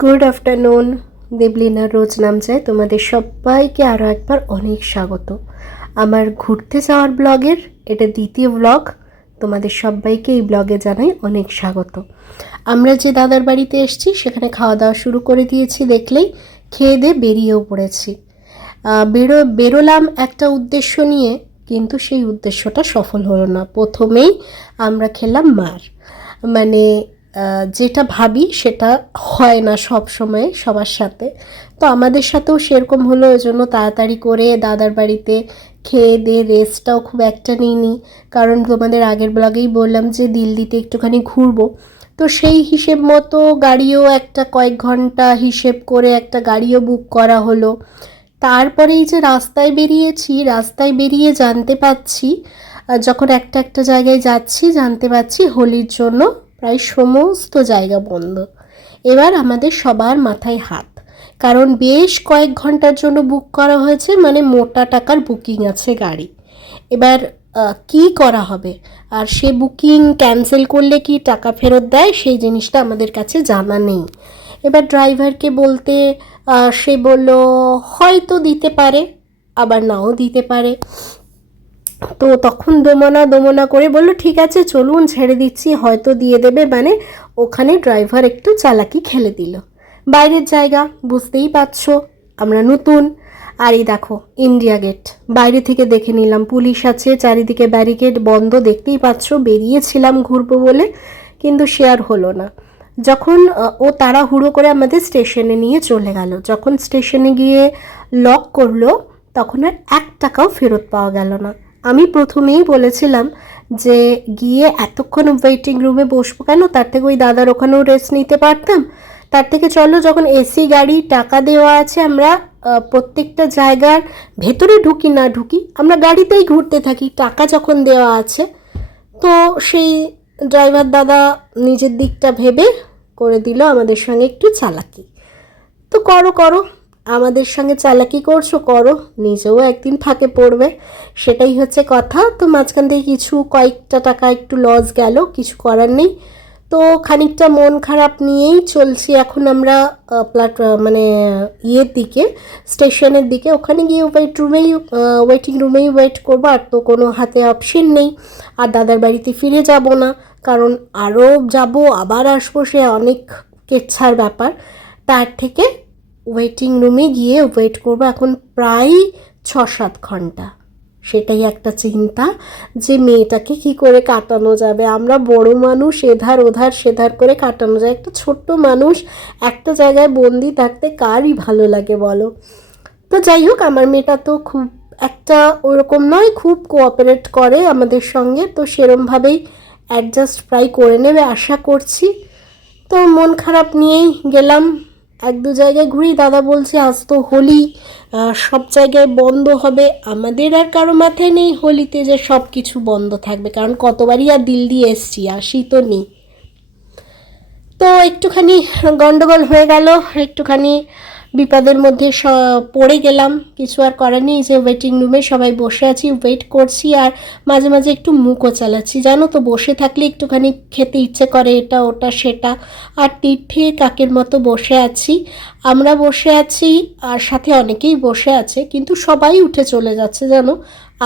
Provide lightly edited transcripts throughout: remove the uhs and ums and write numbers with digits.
Good afternoon, দেবলিনার রোজ নাম যায় তোমাদের সবাইকে আরও একবার অনেক স্বাগত আমার ঘুরতে যাওয়ার ব্লগের। এটা দ্বিতীয় ব্লগ। তোমাদের সবাইকে এই ব্লগে জানাই অনেক স্বাগত। আমরা যে দাদার বাড়িতে এসেছি সেখানে খাওয়া দাওয়া শুরু করে দিয়েছি, দেখলেই খেয়ে দিয়ে বেরিয়েও পড়েছি। বেরোলাম একটা উদ্দেশ্য নিয়ে, কিন্তু সেই উদ্দেশ্যটা সফল হলো না। প্রথমেই আমরা খেলাম মার, মানে যেটা ভাবি সেটা হয় না সব সময় সবার সাথে। তো আমাদের সাথেও সেরকম হলো, ওই জন্য তাড়াতাড়ি করে দাদার বাড়িতে খেয়ে দিয়ে রেস্টটাও খুব একটা নিইনি, কারণ তোমাদের আগের ব্লগেই বললাম যে দিল্লিতে একটুখানি ঘুরবো। তো সেই হিসেব মতো গাড়িও একটা কয়েক ঘন্টা হিসেব করে একটা গাড়িও বুক করা হলো। তারপরেই যে রাস্তায় বেরিয়েছি, রাস্তায় বেরিয়ে জানতে পাচ্ছি, যখন একটা জায়গায় যাচ্ছি জানতে পাচ্ছি হোলির জন্য প্রায় সমস্ত জায়গা বন্ধ। এবার আমাদের সবার মাথায় হাত, কারণ বেশ কয়েক ঘন্টার জন্য বুক করা হয়েছে, মানে মোটা টাকার বুকিং আছে গাড়ি। এবার কি করা হবে, আর সে বুকিং ক্যান্সেল করলে কি টাকা ফেরত দেয় সেই জিনিসটা আমাদের কাছে জানা নেই। এবার ড্রাইভারকে বলতে সে বলল হয়তো দিতে পারে, আবার নাও দিতে পারে। তো তখন দোমনা করে বললো ঠিক আছে চলুন ছেড়ে দিচ্ছি, হয়তো দিয়ে দেবে। মানে ওখানে ড্রাইভার একটু চালাকি খেলে দিল। বাইরের জায়গা বুঝতেই পারছো, আমরা নতুন। আর এই দেখো ইন্ডিয়া গেট, বাইরে থেকে দেখে নিলাম, পুলিশ আছে, চারিদিকে ব্যারিকেড বন্ধ, দেখতেই পাচ্ছ। বেরিয়েছিলাম ঘুরবো বলে, কিন্তু সে আর হলো না। যখন ও তাড়াহুড়ো করে আমাদের স্টেশনে নিয়ে চলে গেল, যখন স্টেশনে গিয়ে লক করলো তখন আর 1 টাকাও ফেরত পাওয়া গেল না। আমি প্রথমেই বলেছিলাম যে গিয়ে এতক্ষণ ওয়েটিং রুমে বসবো কেন, তার থেকে ওই দাদার ওখানেও রেস্ট নিতে পারতাম। তার থেকে চলো যখন এসি গাড়ি টাকা দেওয়া আছে, আমরা প্রত্যেকটা জায়গার ভেতরে ঢুকি না ঢুকি, আমরা গাড়িতেই ঘুরতে থাকি, টাকা যখন দেওয়া আছে। তো সেই ড্রাইভার দাদা নিজের দিকটা ভেবে করে দিল আমাদের সঙ্গে একটু চালাকি। তো করো আমাদের সঙ্গে চালাকি করছো, করো, নিজেও একদিন ফাঁকে পড়বে, সেটাই হচ্ছে কথা। তো মাঝখান থেকে কয়েকটা টাকা একটু লস গেল, কিছু করার নেই। তো খানিকটা মন খারাপ নিয়েই চলছি এখন আমরা মানে ইয়ের দিকে, স্টেশনের দিকে। ওখানে গিয়ে ওয়েটিং রুমেই ওয়েট করবো, আর তো কোনো হাতে অপশন নেই। আর দাদার বাড়িতে ফিরে যাব না, কারণ আরও যাব আবার আসবো, সে অনেক কেচ্ছার ব্যাপার। তার থেকে ওয়েটিং রুমে গিয়ে ওয়েট করবো এখন প্রায় 6-7 ঘন্টা। সেটাই একটা চিন্তা যে মেয়েটাকে কি করে কাটানো যাবে। আমরা বড় মানুষ, এধার ওধার সেধার করে কাটানো যায়, একটা ছোট্ট মানুষ একটা জায়গায় বন্দি থাকতে কারই ভালো লাগে বলো। তো যাই হোক, আমার মেয়েটা তো খুব একটা ওরকম নয়, খুব কোঅপারেট করে আমাদের সঙ্গে, তো সেরমভাবেই অ্যাডজাস্ট প্রায় করে নেবে আশা করছি। তো মন খারাপ নিয়েই গেলাম, 1-2 জায়গায় ঘুরি। দাদা বলছে আজ তো হোলি, সব জায়গায় বন্ধ হবে। আমাদের আর কারো মাথায় নেই হোলিতে যে সব কিছু বন্ধ থাকবে, কারণ কতবারই আর দিল্লি এসছি, আসি তো নেই। তো একটুখানি গন্ডগোল হয়ে গেল, একটুখানি বিপদের মধ্যে পড়ে গেলাম। কিছু আর করার নেই, যে ওয়েটিং রুমে সবাই বসে আছি, ওয়েট করছি, আর মাঝে মাঝে একটু মুখও চালাচ্ছি। জানো তো, বসে থাকলে একটুখানি খেতে ইচ্ছে করে, এটা ওটা সেটা, আর তীর্থে কাকের মতো বসে আছি। আমরা বসে আছি আর সাথে অনেকেই বসে আছে, কিন্তু সবাই উঠে চলে যাচ্ছে জানো,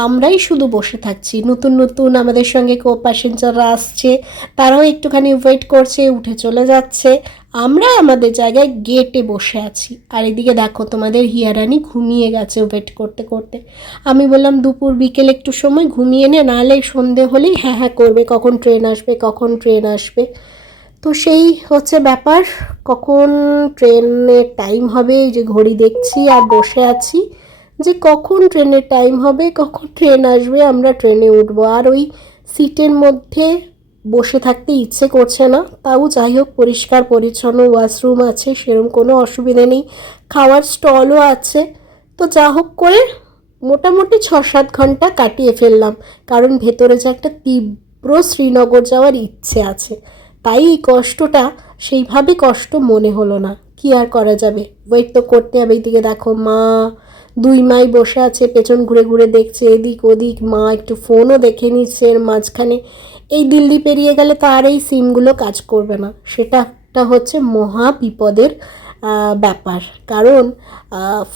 আমরাই শুধু বসে থাকছি। নতুন আমাদের সঙ্গে প্যাসেঞ্জাররা আসছে, তারাও একটুখানি ওয়েট করছে, উঠে চলে যাচ্ছে। আমরা আমাদের জায়গায় গেটে বসে আছি। আর এদিকে দেখো তোমাদের হিয়ারানি ঘুমিয়ে গেছে ওয়েট করতে করতে। আমি বললাম দুপুর বিকেল একটু সময় ঘুমিয়ে নে, নাহলে সন্ধে হলেই হ্যাঁ করবে কখন ট্রেন আসবে। তো সেই হচ্ছে ব্যাপার, কখন ট্রেনের টাইম হবে এই যে ঘড়ি দেখছি আর বসে আছি যে কখন ট্রেনের টাইম হবে, কখন ট্রেন আসবে, আমরা ট্রেনে উঠবো। আর ওই সিটের মধ্যে বসে থাকতে ইচ্ছে করছে না। তাও যাই হোক, পরিষ্কার পরিচ্ছন্ন ওয়াশরুম আছে, সেরকম কোনো অসুবিধা নেই, খাওয়ার স্টলও আছে। তো যা হোক করে মোটামুটি 6-7 ঘন্টা কাটিয়ে ফেললাম, কারণ ভেতরে যে একটা তীব্র শ্রীনগর যাওয়ার ইচ্ছে আছে, তাই এই কষ্টটা সেইভাবে কষ্ট মনে হলো না। কি আর করা যাবে, ওয়েট তো করতে হবে। এইদিকে দেখো মা, দুই মাই বসে আছে, পেছন ঘুরে ঘুরে দেখছে এদিক ওদিক। মা একটু ফোনও দেখে নিচ্ছে এর মাঝখানে। এই দিল্লি পেরিয়ে গেলে তো আর এই সিমগুলো কাজ করবে না, সেটা একটা হচ্ছে মহা বিপদের ব্যাপার। কারণ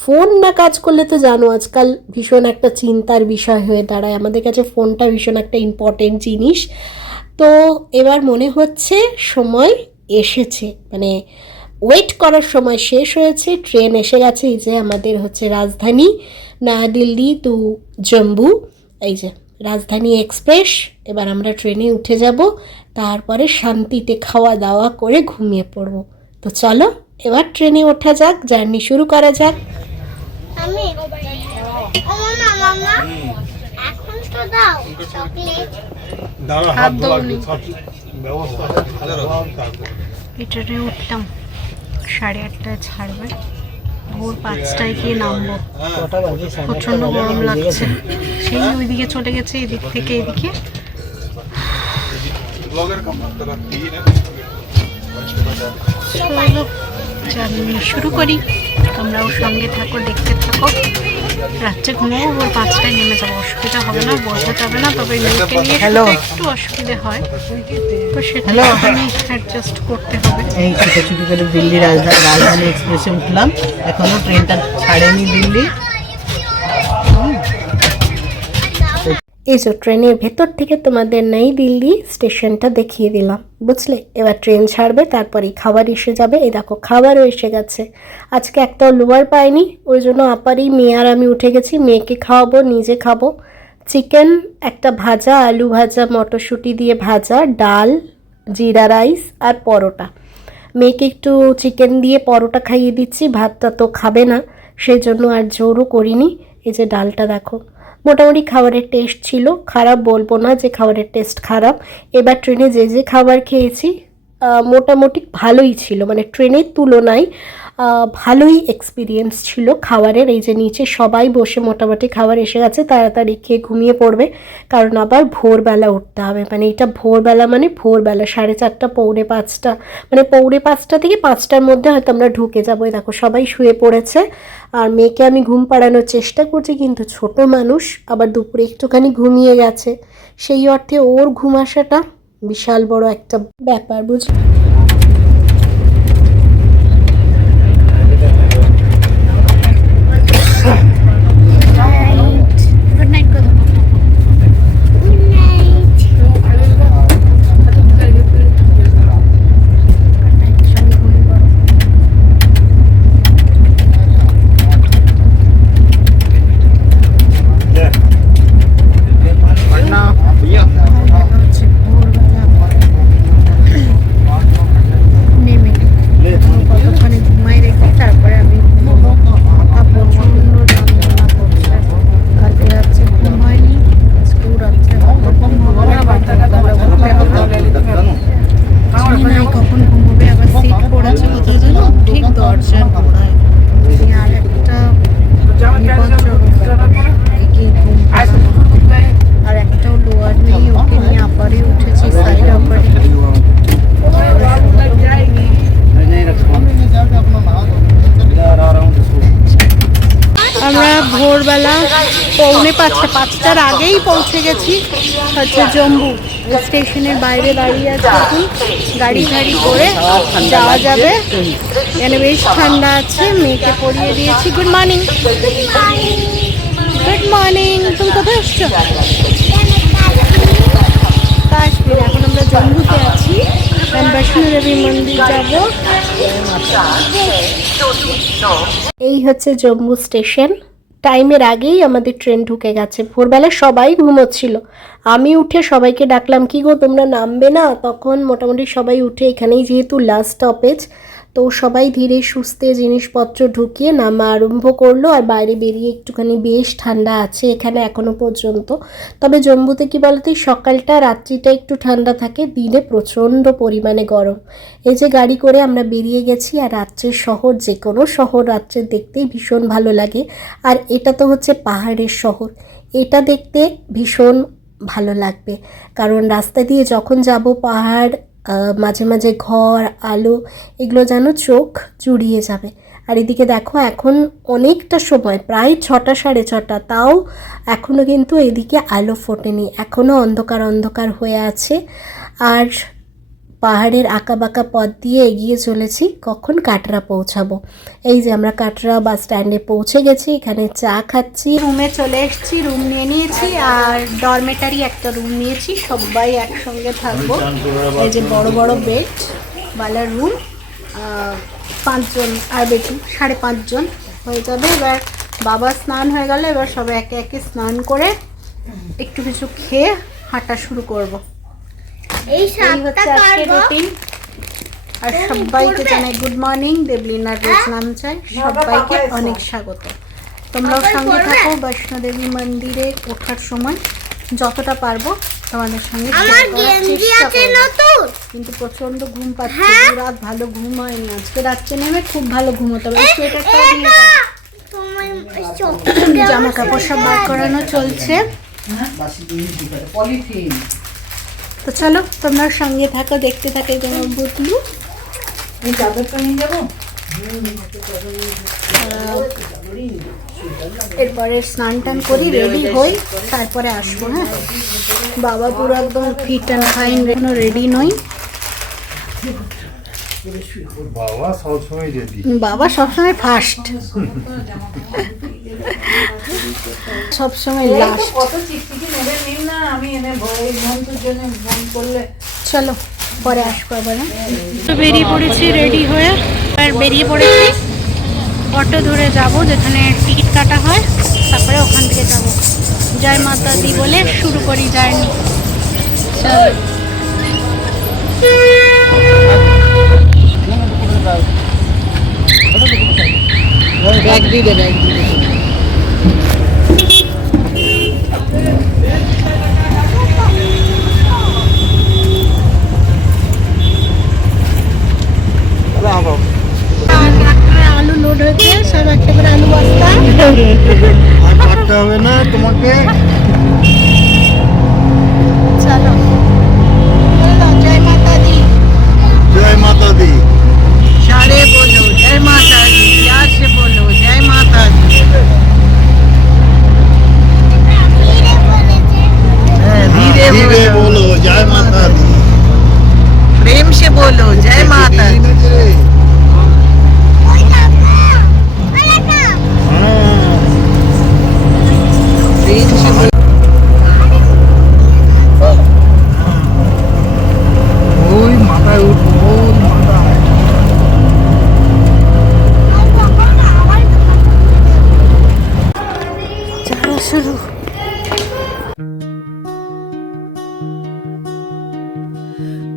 ফোন না কাজ করলে তো জানো আজকাল ভীষণ একটা চিন্তার বিষয় হয়ে দাঁড়ায়, আমাদের কাছে ফোনটা ভীষণ একটা ইম্পর্টেন্ট জিনিস। তো এবার মনে হচ্ছে সময় এসেছে, মানে ওয়েট করার সময় শেষ হয়েছে, ট্রেন এসে গেছে। এই যে আমাদের হচ্ছে রাজধানী নয়াদিল্লি টু জম্মু, এই যে রাজধানী এক্সপ্রেস। এবার আমরা ট্রেনে উঠে যাব, তারপরে শান্তিতে খাওয়া দাওয়া করে ঘুমিয়ে পড়ব। তো চলো এবার ট্রেনে ওঠা যাক, জার্নি শুরু করা যাক। আমি মামা এখন তো দাও চকলেট দাঁড়া হাত ধোয়ার সব ব্যবস্থা ট্রেনে উঠলাম, 8:30টায় ছাড়বে, ভোর 5টায় গিয়ে নামবো। প্রচণ্ড গরম লাগছে, সেই ওইদিকে চলে গেছে, এদিক থেকে এদিকে। চলো জার্নি শুরু করি, তোমরাও সঙ্গে থাকো, দেখতে থাকো। রাত্রে ঘুমাবো, ভোর 5টায় নেমে যাবো, অসুবিধা হবে না, বলতে যাবে না। তবে মেয়েকে নিয়ে একটু অসুবিধে হয়, তো সেটা আমি অ্যাডজাস্ট করতে হবে। এই ছুটে ছুটি করে দিল্লি রাজধানী এক্সপ্রেসে উঠলাম, এখনো ট্রেনটা ছাড়েনি দিল্লি। এই যে ট্রেনের ভেতর থেকে তোমাদের নই দিল্লি স্টেশনটা দেখিয়ে দিলাম, বুঝলে। এবার ট্রেন ছাড়বে, তারপরেই খাবার এসে যাবে। এই দেখো খাবারও এসে গেছে। আজকে একটাও লোয়ার পাইনি, ওই জন্য আপারই মেয়ে আর আমি উঠে গেছি। মেয়েকে খাওয়াবো, নিজে খাবো। চিকেন একটা ভাজা, আলু ভাজা, মটরশুঁটি দিয়ে ভাজা, ডাল, জিরা রাইস আর পরোটা। মেয়েকে একটু চিকেন দিয়ে পরোটা খাইয়ে দিচ্ছি, ভাতটা তো খাবে না, সেই জন্য আর জোরও করিনি। এই যে ডালটা দেখো, মোটামুটি খাবারের টেস্ট ছিল, খারাপ বলবো না যে খাবারের টেস্ট খারাপ। এবার ট্রেনে যে যে খাবার খেয়েছি মোটামুটি ভালোই ছিল, মানে ট্রেনের তুলনায় ভালোই এক্সপিরিয়েন্স ছিল খাবারের। এই যে নিচে সবাই বসে মোটামুটি খাবার এসে গেছে, তাড়াতাড়ি খেয়ে ঘুমিয়ে পড়বে, কারণ আবার ভোরবেলা উঠতে হবে। মানে এটা ভোরবেলা, মানে ভোরবেলা 4:30 পৌনে 5টা, মানে পৌনে 5টা থেকে 5টার মধ্যে হয়তো আমরা ঢুকে যাবো। দেখো সবাই শুয়ে পড়েছে, আর মেয়েকে আমি ঘুম পাড়ানোর চেষ্টা করছি, কিন্তু ছোট মানুষ, আবার দুপুরে একটুখানি ঘুমিয়ে গেছে, সেই অর্থে ওর ঘুম আসাটা বিশাল বড় একটা ব্যাপার, বুঝলি। আমরা ভোরবেলা পৌনে 5টার আগেই পৌঁছে গেছি হচ্ছে জম্মু স্টেশনের বাইরে দাঁড়িয়ে আছে। এখন গাড়ি করে যাওয়া যাবে, এখানে বেশ ঠান্ডা আছে। মেয়েকে পরিয়ে দিয়েছি। Good morning. Good morning. তুমি কোথায় এসছো? কাশ্মীর। এখন আমরা জম্মুতে আছি, বৈষ্ণো দেবী মন্দির যাব। এই হচ্ছে জম্মু স্টেশন। টাইমের আগেই আমাদের ট্রেন ঢুকে গেছে। ভোরবেলা সবাই ঘুমোচ্ছিল, আমি উঠে সবাইকে ডাকলাম, কি গো তোমরা নামবে না? তখন মোটামুটি সবাই উঠে, এখানেই যেহেতু লাস্ট স্টপেজ, তো সবাই ধীরে সুস্থে জিনিসপত্র ঢুকিয়ে নামা আরম্ভ করলো। আর বাইরে বেরিয়ে একটুখানি বেশ ঠান্ডা আছে এখানে এখনো পর্যন্ত। তবে জম্মুতে কি বলতো, সকালটা রাত্রিটা একটু ঠান্ডা থাকে, দিনে প্রচণ্ড পরিমাণে গরম। এই যে গাড়ি করে আমরা বেরিয়ে গেছি, আর রাত্রের শহর, যে কোনো শহর রাত্রে দেখতেই ভীষণ ভালো লাগে। আর এটা তো হচ্ছে পাহাড়ের শহর, এটা দেখতে ভীষণ ভালো লাগবে, কারণ রাস্তা দিয়ে যখন যাব পাহাড়, মাঝে মাঝে ঘর, আলো, এগুলো যেন চোখ জুড়িয়ে যাবে। আর এদিকে দেখো এখন অনেকটা সময়, প্রায় 6টা 6:30, তাও এখনও কিন্তু এদিকে আলো ফোটেনি, এখনও অন্ধকার অন্ধকার হয়ে আছে। আর পাহাড়ের আঁকাবাঁকা পথ দিয়ে এগিয়ে চলেছি, কখন কাটরা পৌঁছাবো। এই যে আমরা কাটরা বাস স্ট্যান্ডে পৌঁছে গেছি, এখানে চা খাচ্ছি, রুমে চলে এসেছি, রুম নিয়ে নিয়েছি, আর ডরমেটারি একটা রুম নিয়েছি, সবাই একসঙ্গে থাকবো। এই যে বড় বড় বেড বালা রুম, 5 জন আর বেশি, 5.5 জন হয়ে যাবে। এবার বাবা স্নান হয়ে গেলে এবার সবাই একে একে স্নান করে একটু কিছু খেয়ে হাঁটা শুরু করবো। এই হচ্ছে আজকে রুটিন। আর সবাইকে জানাই গুড মর্নিং, দেবলীনার রোজ নাম চাই, সবাইকে অনেক স্বাগত। তোমরাও সঙ্গে থাকো বৈষ্ণোদেবী মন্দিরে ওঠার সময় যতটা পারবো তোমাদের সঙ্গে শেয়ার করার চেষ্টা করবো। কিন্তু প্রচন্ড ঘুম পাচ্ছে, রাত ভালো ঘুম হয়নি, আজকে রাত্রে নেমে খুব ভালো ঘুম হতে হবে। সোয়েটারটা নিয়ে যাও, জামা কাপড় সব বার করানো চলছে। তো চলো তোমরা সঙ্গে থাকো, দেখতে থাকে তোমার বুতলু। এরপরে স্নান টান করি, রেডি হই, তারপরে আসবো। হ্যাঁ, বাবা পুরো একদম ফিট অ্যান্ড ফাইন, এখনো রেডি নই। বাবা সবসময় ফার্স্ট, সবসময় লাস্ট। চলো পরে আসবো আবার। তো বেরিয়ে পড়েছি রেডি হয়ে, আর বেরিয়ে পড়েছি অটো ধরে যাব, যেখানে টিকিট কাটা হয়, তারপরে ওখান থেকে যাব। জয় মাতা দি বলে শুরু করি জার্নি। চলো। ব্যাগ দিয়ে দে, ব্যাগ দিয়ে দে। আলু লোড হয়েছে, সব একটা করে আলু বস্তা। আর কাটতে হবে না তোমাকে। চলো, জয় মাতা দি। জয় মাতা দি। सारे बोलो जय माता दी, प्यार से बोलो जय माता दी। धीरे बोलो जय माता दी, प्रेम से बोलो जय माता दी। प्रेम से बोलो। ওই মাথায় উঠবো, ওই মাথায়। চলো শুরু।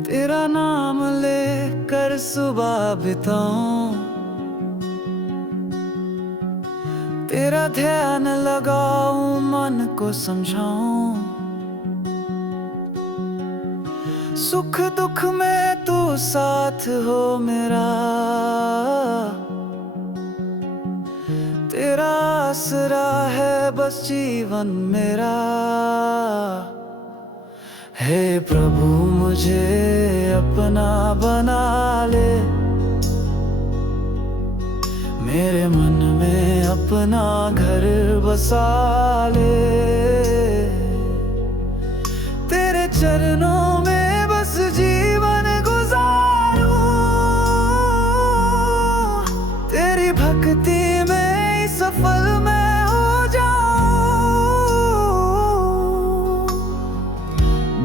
तेरा नाम लेकर सुबह बिताऊं, तेरा ध्यान लगाऊं, मन को समझाऊं, सुख दुख में तू साथ हो मेरा, तेरा आसरा है बस जीवन मेरा। हे प्रभु मुझे अपना बना ले, मेरे मन में अपना घर बसा ले, तेरे चरणों में बस जीवन गुजारूं, तेरी भक्ति में ही सफल मैं हो जाऊं,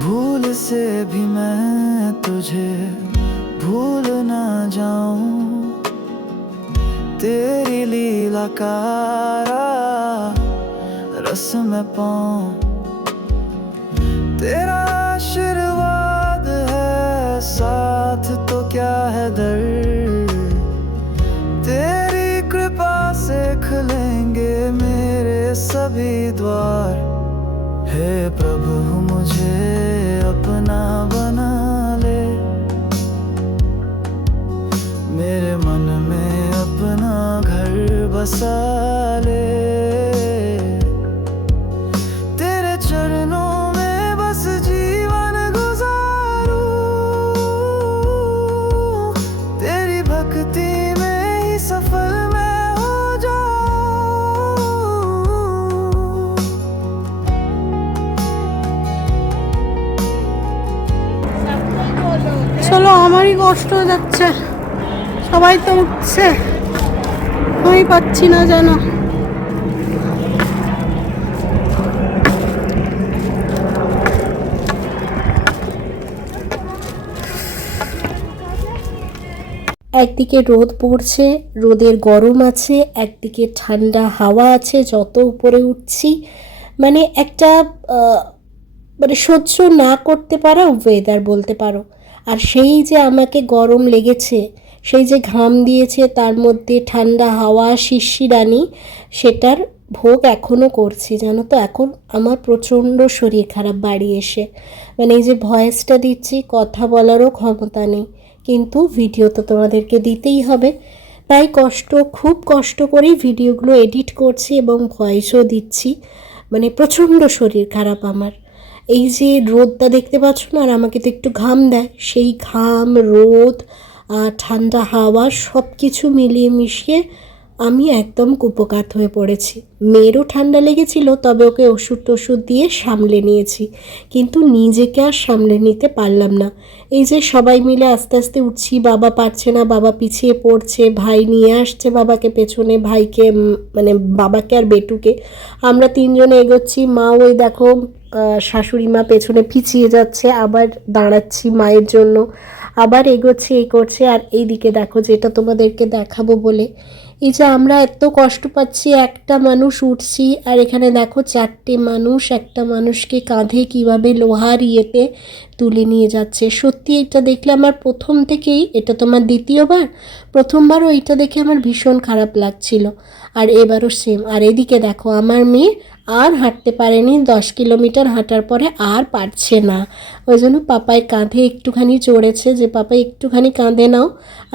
भूल से भी मैं तुझे भूल ना जाऊं, तेरी लीला का रस में पाऊं, तेरा आशीर्वाद है साथ तो क्या है दर्द, भी द्वार। हे प्रभु मुझे अपना बना ले, मेरे मन में अपना घर बसा ले। तेरे चरणों में बस जीवन गुजारूं, तेरी भक्ति में ही सफल मैं हो जाऊं। চলো, আমারই কষ্ট হয়ে যাচ্ছে, সবাই তো উঠছে, আমি পাচ্ছি না যেন। একদিকে রোদ পড়ছে, রোদের গরম আছে, একদিকে ঠান্ডা হাওয়া আছে, যত উপরে উঠছি মানে একটা মানে সহ্য না করতে পারা ওয়েদার বলতে পারো। আর সেই যে আমাকে গরম লেগেছে, সেই যে ঘাম দিয়েছে, তার মধ্যে ঠান্ডা হাওয়া শিরশিরানি, সেটার ভোগ এখনও করছি জানো তো। এখন আমার প্রচণ্ড শরীর খারাপ বাড়ি এসে, মানে এই যে ভয়েসটা দিচ্ছি, কথা বলারও ক্ষমতা নেই, কিন্তু ভিডিও তো তোমাদেরকে দিতেই হবে, তাই খুব কষ্ট করেই ভিডিওগুলো এডিট করছি এবং ভয়েসও দিচ্ছি। মানে প্রচণ্ড শরীর খারাপ আমার। এই যে রোদটা দেখতে পাচ্ছ না, আর আমাকে তো একটু ঘাম দেয়, সেই ঘাম, রোদ, ঠান্ডা হাওয়া সব কিছু মিলিয়ে মিশিয়ে আমি একদম কুপোকাত হয়ে পড়েছি। মেয়েরও ঠান্ডা লেগেছিল, তবে ওকে ওষুধ দিয়ে সামলে নিয়েছি, কিন্তু নিজেকে আর সামলে নিতে পারলাম না। এই যে সবাই মিলে আস্তে আস্তে উঠছি, বাবা পারছে না, বাবা পিছিয়ে পড়ছে, ভাই নিয়ে আসছে বাবাকে পেছনে, ভাইকে মানে বাবাকে আর বেটুকে, আমরা তিনজনে এগোচ্ছি। মা ওই দেখো শাশুড়ি মা পেছনে পিছিয়ে যাচ্ছে, আবার দাঁড়াচ্ছি মায়ের জন্য, আবার এগোচ্ছে, এই করছে। আর এইদিকে দেখো, যেটা তোমাদেরকে দেখাবো বলে, এই যে আমরা এত কষ্ট পাচ্ছি, একটা মানুষ উঠছি, আর এখানে দেখো 4টে মানুষ একটা মানুষকে কাঁধে কিভাবে লোহার ইয়েতে তুলে নিয়ে যাচ্ছে। সত্যি এটা দেখলে আমার প্রথম থেকেই, এটা তোমার দ্বিতীয়বার, প্রথমবারও এটা দেখে আমার ভীষণ খারাপ লাগছিল, আর এবারও সেম। আর এদিকে দেখো আমার মেয়ে আর হাঁটতে পারেনি, 10 কিলোমিটার হাঁটার পরে আর পারছে না, ওই জন্য পাপাইয়ের কাঁধে একটুখানি চড়েছে যে পাপাই একটুখানি কাঁধে নাও।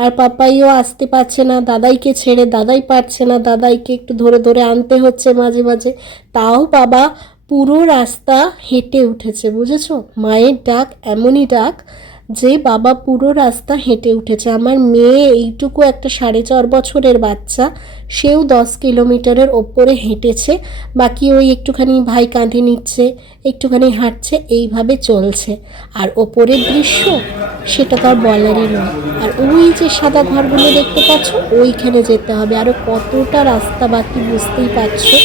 আর পাপাইও আসতে পারছে না, দাদাইকে ছেড়ে, দাদাই পারছে না, দাদাইকে একটু ধরে ধরে আনতে হচ্ছে মাঝে মাঝে। তাও বাবা পুরো রাস্তা হেঁটে উঠেছে, বুঝেছো? মায়ের ডাক এমনই ডাক যে বাবা পুরো রাস্তা হেঁটে উঠেছে। আমার মেয়ে এইটুকু একটা 4.5 বছরের বাচ্চা, সেও 10 কিলোমিটারের ওপরে হেঁটেছে, বাকি ওই একটুখানি ভাই কাঁধে নিচ্ছে, একটুখানি হাঁটছে, এইভাবে চলছে। আর ওপরের দৃশ্য সেটা তো আর বলারই নয়। আর ওই যে সাদা ঘরগুলো দেখতে পাচ্ছ, ওইখানে যেতে হবে, আরও কতটা রাস্তা বাকি বুঝতেই পারছো।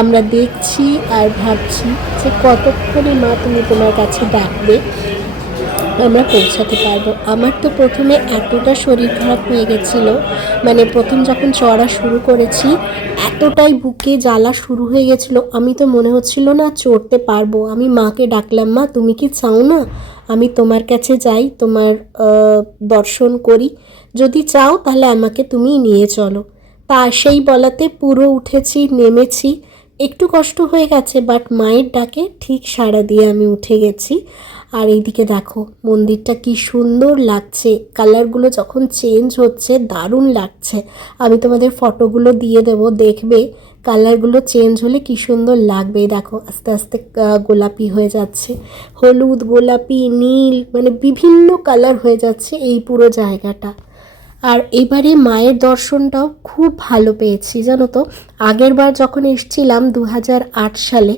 আমরা দেখছি আর ভাবছি যে কতক্ষণে মা তুমি তোমার কাছে ডাকবে, আমরা পৌঁছাতে পারবো। আমার তো প্রথমে এতটা শরীর খারাপ হয়ে গেছিলো, মানে প্রথম যখন চড়া শুরু করেছি এতটাই বুকে জ্বালা শুরু হয়ে গেছিলো, আমি তো মনে হচ্ছিল না চড়তে পারবো। আমি মাকে ডাকলাম, মা তুমি কি চাও না আমি তোমার কাছে যাই, তোমার দর্শন করি, যদি চাও তাহলে আমাকে তুমি নিয়ে চলো। তা সেই বলাতে পুরো উঠেছি, নেমেছি, একটু কষ্ট হয়ে গেছে, বাট মায়ের ডাকে ঠিক সাড়া দিয়ে আমি উঠে গেছি। আর এইদিকে দেখো মন্দিরটা কি সুন্দর লাগছে, কালারগুলো যখন চেঞ্জ হচ্ছে দারুণ লাগছে। আমি তোমাদের ফটোগুলো দিয়ে দেবো, দেখবে কালারগুলো চেঞ্জ হলে কি সুন্দর লাগবে। দেখো আস্তে আস্তে গোলাপি হয়ে যাচ্ছে, হলুদ, গোলাপি, নীল, মানে বিভিন্ন কালার হয়ে যাচ্ছে এই পুরো জায়গাটা। আর এবারে মায়ের দর্শনটাও খুব ভালো পেয়েছি জানো তো। আগের বার যখন এসেছিলাম 2008 সালে,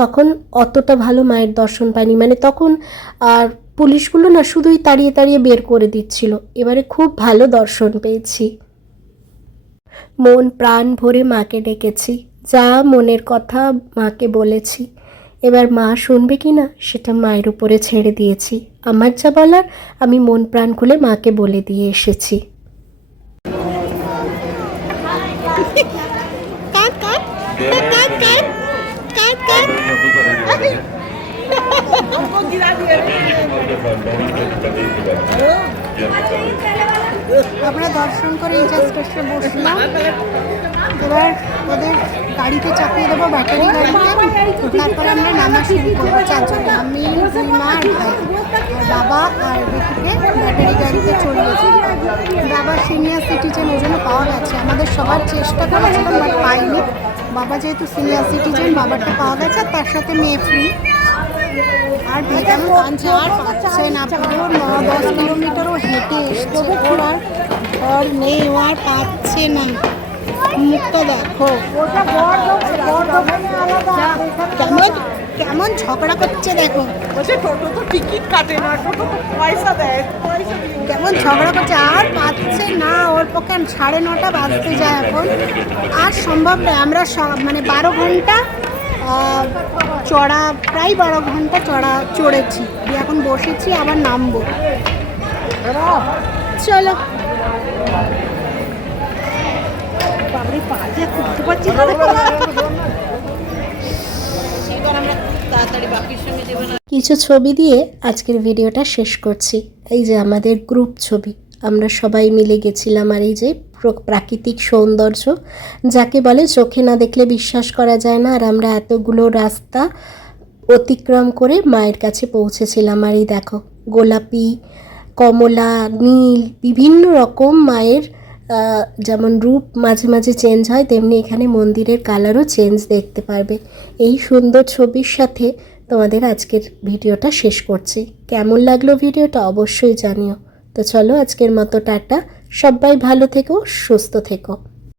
তখন অতটা ভালো মায়ের দর্শন পাইনি, মানে তখন আর পুলিশগুলো না শুধুই তাড়িয়ে তাড়িয়ে বের করে দিচ্ছিল। এবারে খুব ভালো দর্শন পেয়েছি, মন প্রাণ ভরে মাকে ডেকেছি, যা মনের কথা মাকে বলেছি। এবার মা শুনবে কি না সেটা মায়ের উপরে ছেড়ে দিয়েছি। আমার যা বলার আমি মন প্রাণ খুলে মাকে বলে দিয়ে এসেছি। আমরা দর্শন করে জাস্ট এসে বসলাম। এবার ওদের গাড়িতে চাপিয়ে দেবো, ব্যাটারি গাড়িতে। তারপরে আমরা নামা শুরু করবো 4 জন, আমি, দুই মা আর ভাই। বাবা আর বেটিকে ব্যাটারি গাড়িতে চড়িয়েছি। বাবা সিনিয়র সিটিজেন, ওই জন্য পাওয়া গেছে। আমাদের সবার চেষ্টা করেছিলাম বাট পাইনি। বাবা যেহেতু সিনিয়র সিটিজেন, বাবারটা পাওয়া গেছে, আর তার সাথে মেয়ে ফ্রি। আর বেটারও কাঁদছে, আর পাচ্ছে না। পুরো 9-10 কিলোমিটারও হেঁটে এসছে, ওর আর ঘর নেই, ও আর পাচ্ছে না। মুখটা দেখো, কেমন কেমন ঝগড়া করছে দেখো। টোটো তো টিকিট কাটে না, টোটো তো পয়সা দেয়, পয়সা দিয়ে কেমন ঝগড়া করছে, আর পাচ্ছে না। ওর পক্ষে 9:30 বাজতে যায় এখন, আর সম্ভব নয়। আমরা মানে 12 ঘন্টা চড়া, প্রায় 12 ঘন্টা চড়েছি। দিয়ে এখন বসেছি, আবার নামবো। চলো। বাবরে পাজে করতে পারছি না। এবার আমরা তাড়াতাড়ি বাকির সঙ্গে যাবো না। কিছু ছবি দিয়ে আজকের ভিডিওটা শেষ করছি। এই যে আমাদের গ্রুপ ছবি, আমরা সবাই মিলে গেছিলাম। আর এই যে প্রাকৃতিক সৌন্দর্য, যাকে বলে চোখে না দেখলে বিশ্বাস করা যায় না। আর আমরা এতগুলো রাস্তা অতিক্রম করে মায়ের কাছে পৌঁছেছিলাম। আর এই দেখো, গোলাপি, কমলা, নীল, বিভিন্ন রকম মায়ের যেমন রূপ মাঝে মাঝে চেঞ্জ হয়, তেমনি এখানে মন্দিরের কালারও চেঞ্জ দেখতে পারবে। এই সুন্দর ছবির সাথে তোমাদের আজকের ভিডিওটা শেষ করছি। কেমন লাগলো ভিডিওটা অবশ্যই জানিও। তো চলো, আজকের মতো টাটা। সবাই ভালো থেকো, সুস্থ থেকো।